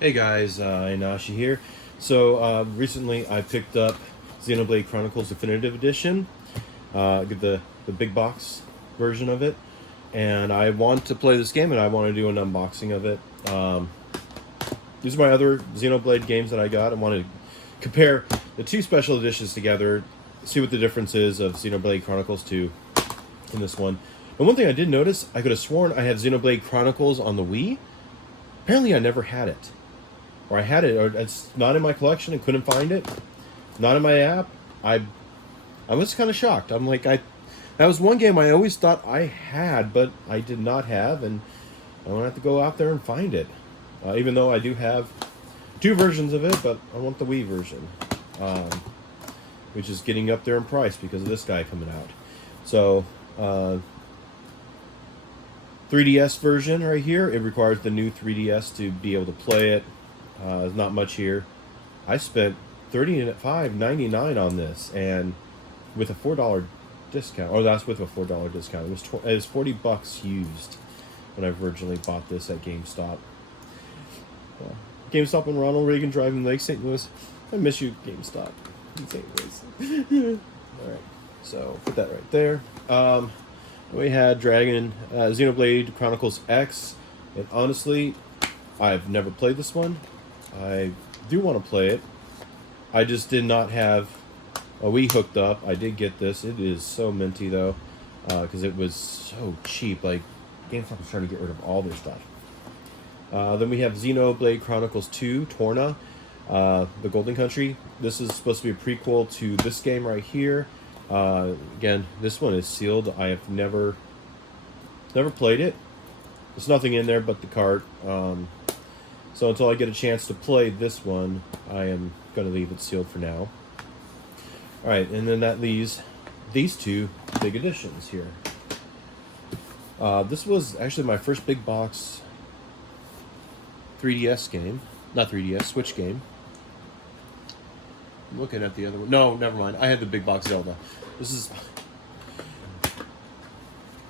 Hey guys, Inashi here. So recently I picked up Xenoblade Chronicles Definitive Edition, get the big box version of it, and I want to play this game and I want to do an unboxing of it. These are my other Xenoblade games that I got. I want to compare the two special editions together, see what the difference is of Xenoblade Chronicles 2 and this one. And one thing I did notice, I could have sworn I had Xenoblade Chronicles on the Wii. Apparently I never had it. Or I had it, or it's not in my collection and couldn't find it. Not in my app. I was kind of shocked. I'm like, that was one game I always thought I had, but I did not have, and I'm gonna have to go out there and find it. Even though I do have two versions of it, but I want the Wii version, which is getting up there in price because of this guy coming out. So, 3DS version right here. It requires the new 3DS to be able to play it. There's not much here. I spent $35.99 on this, and with a $4 discount, or that's with a $4 discount. It was $40 used when I originally bought this at GameStop. GameStop and Ronald Reagan Drive in Lake St. Louis. I miss you, GameStop in St. Louis. All right, so put that right there. We had Xenoblade Chronicles X, and honestly, I've never played this one. I do want to play it. I just did not have a Wii hooked up. I did get this. It is so minty though, because it was so cheap. Like, GameStop was trying to get rid of all their stuff. Then we have Xenoblade Chronicles 2, Torna, the Golden Country. This is supposed to be a prequel to this game right here. Again, this one is sealed. I have never played it. There's nothing in there but the cart. So until I get a chance to play this one, I am going to leave it sealed for now. Alright, and then that leaves these two big editions here. This was actually my first big box 3DS game. Not 3DS, Switch game. I'm looking at the other one. No, never mind. I had the big box Zelda. This is...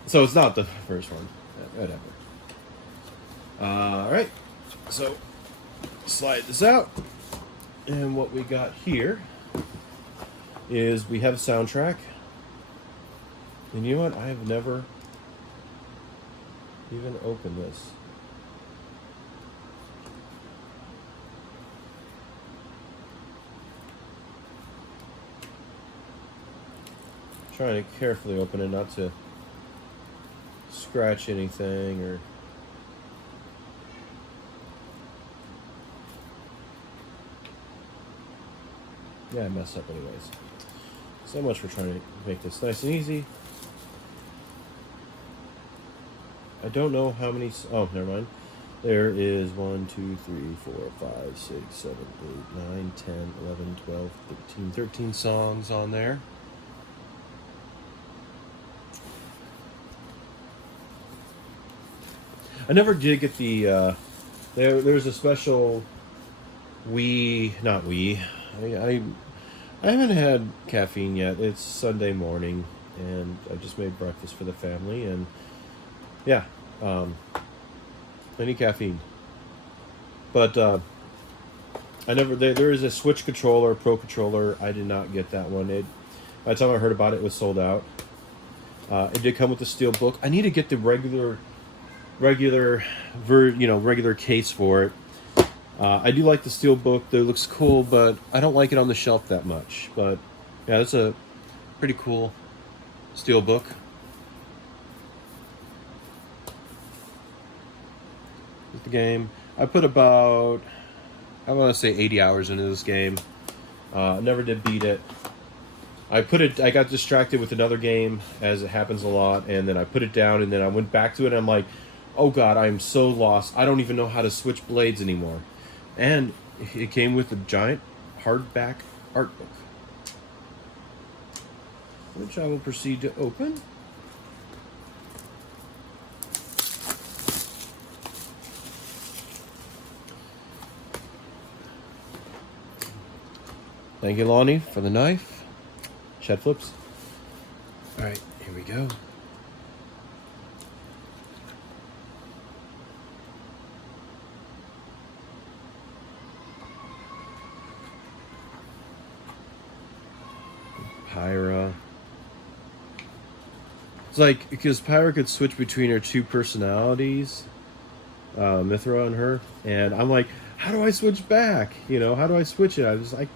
So it's not the first one. Whatever. Alright. So, slide this out. And what we got here is we have a soundtrack. And you know what? I have never even opened this. Trying to carefully open it, not to scratch anything or... Yeah, I messed up anyways. So much for trying to make this nice and easy. I don't know how many... Oh, never mind. There is 1, 2, 3, 4, 5, 6, 7, 8, 9, 10, 11, 12, 13 songs on there. I never did get the... There's a special Wii... Not Wii... I haven't had caffeine yet. It's Sunday morning, and I just made breakfast for the family, and yeah, I need caffeine. But I never. There is a Switch controller, Pro controller. I did not get that one. By the time I heard about it, it was sold out. It did come with the steel book. I need to get the regular case for it. I do like the steel book. That looks cool, but I don't like it on the shelf that much. But yeah, it's a pretty cool steel book. With the game, I put about, I want to say 80 hours into this game. Never did beat it. I got distracted with another game, as it happens a lot, and then I put it down, and then I went back to it, and I'm like, oh god, I am so lost. I don't even know how to switch blades anymore. And it came with a giant hardback art book, which I will proceed to open. Thank you, Lonnie, for the knife. Shed flips. Alright, here we go. Pyra. It's like, because Pyra could switch between her two personalities, Mithra and her, and I'm like, how do I switch back? You know, how do I switch it? I was like,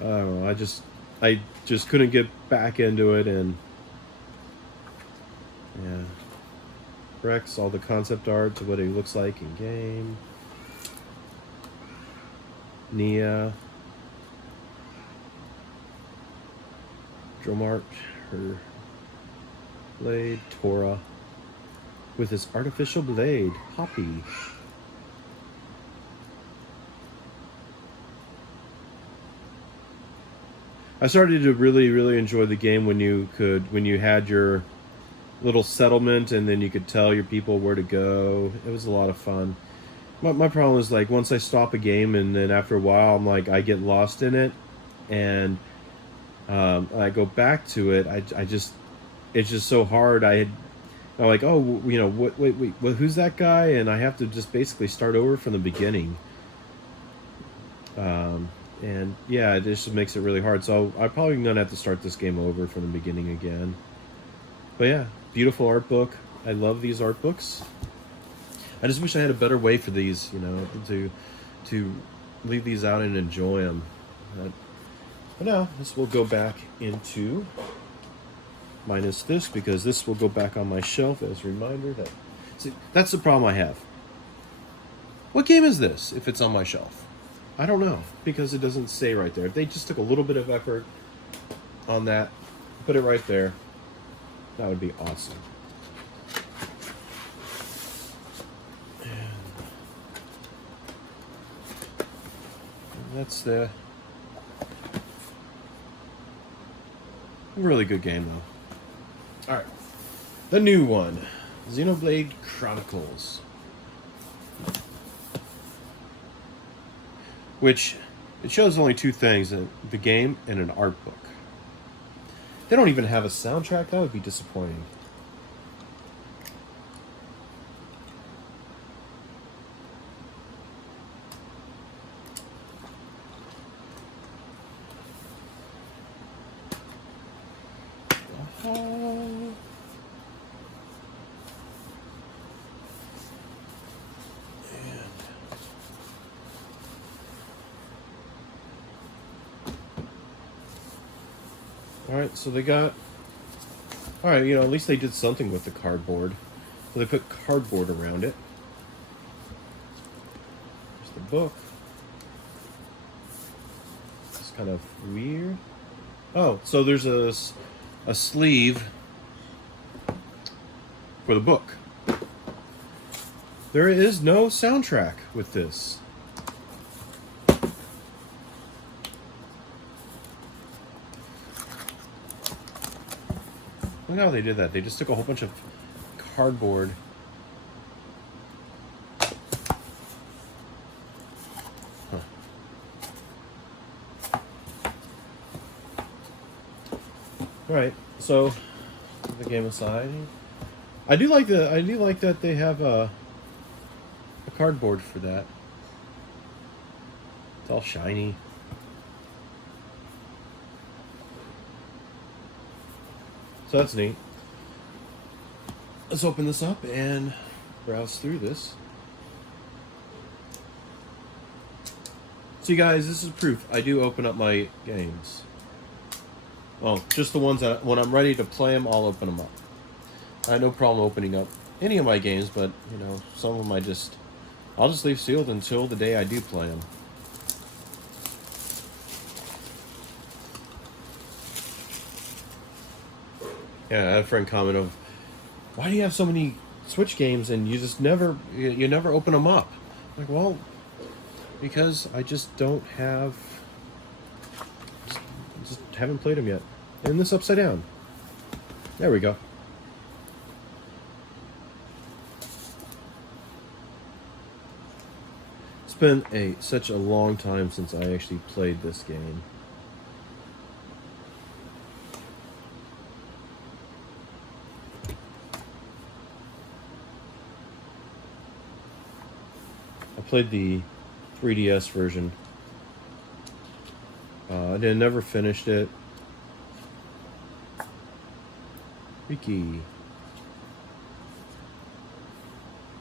I don't know, I just couldn't get back into it, and yeah. Rex, all the concept art to what he looks like in game. Nia. Dromart, her blade. Tora with his artificial blade. Poppy. I started to really enjoy the game when you had your little settlement, and then you could tell your people where to go. It was a lot of fun. My problem is, like, once I stop a game and then after a while I'm like, I get lost in it, and I go back to it. It's just so hard. I'm like, oh, you know, wait, who's that guy? And I have to just basically start over from the beginning. And yeah, it just makes it really hard. So I'm probably gonna have to start this game over from the beginning again. But yeah, beautiful art book. I love these art books. I just wish I had a better way for these, you know, to leave these out and enjoy them. But now, this will go back into, minus this, because this will go back on my shelf as a reminder that, see, that's the problem I have. What game is this if it's on my shelf? I don't know, because it doesn't say right there. If they just took a little bit of effort on that, put it right there, that would be awesome. And that's the really good game, though. Alright. The new one. Xenoblade Chronicles. Which, it shows only two things, the game and an art book. They don't even have a soundtrack. That would be disappointing. Alright, so they got... Alright, you know, at least they did something with the cardboard. So they put cardboard around it. There's the book. It's kind of weird. Oh, so there's a sleeve for the book. There is no soundtrack with this. Look how they did that. They just took a whole bunch of cardboard. Huh. Alright, so the game aside, I do like that they have a cardboard for that. It's all shiny. So that's neat. Let's open this up and browse through this. See, guys, this is proof. I do open up my games. Well, just the ones that, when I'm ready to play them, I'll open them up. I have no problem opening up any of my games, but, you know, some of them I'll just leave sealed until the day I do play them. Yeah, I had a friend comment of, why do you have so many Switch games and you just never open them up? I'm like, well, because I just don't have, just haven't played them yet. And this upside down. There we go. It's been such a long time since I actually played this game. I played the 3DS version. I never finished it. Riki.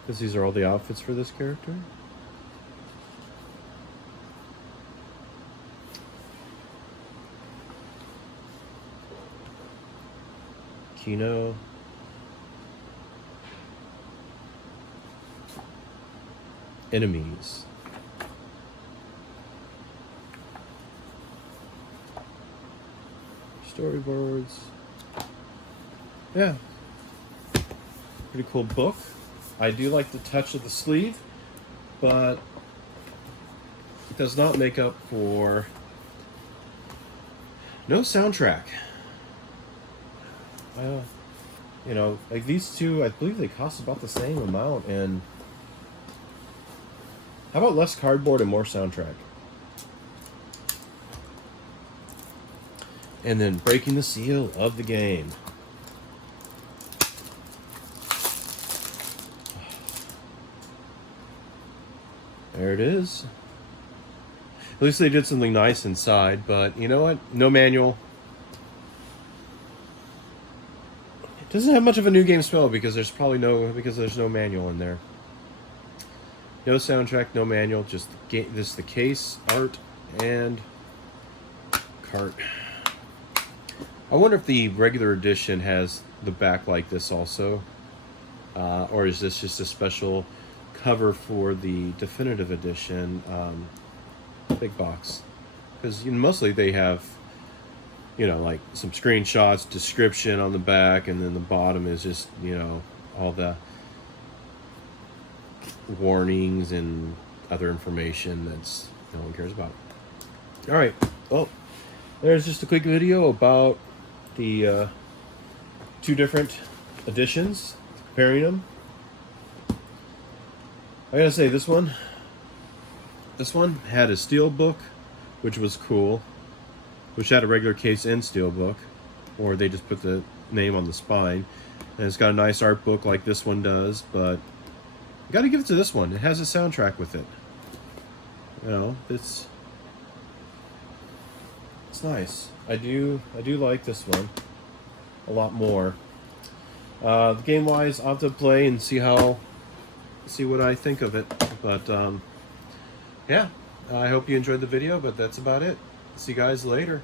Because these are all the outfits for this character. Kino. Enemies. Storyboards. Yeah. Pretty cool book. I do like the touch of the sleeve, but it does not make up for no soundtrack. You know, like these two, I believe they cost about the same amount, and how about less cardboard and more soundtrack? And then breaking the seal of the game. There it is. At least they did something nice inside, but you know what? No manual. It doesn't have much of a new game smell because there's no manual in there. No soundtrack, no manual, just the case, art, and cart. I wonder if the regular edition has the back like this also, or is this just a special cover for the definitive edition big box? Because mostly they have, like some screenshots, description on the back, and then the bottom is just all the warnings and other information that's no one cares about. All right, well, there's just a quick video about the two different editions, comparing them. I gotta say, this one had a steel book, which was cool, which had a regular case and steel book, or they just put the name on the spine, and it's got a nice art book like this one does, but you gotta give it to this one. It has a soundtrack with it. It's nice. I do like this one a lot more. The game wise, I'll have to play and see what I think of it. But yeah, I hope you enjoyed the video, but that's about it. See you guys later.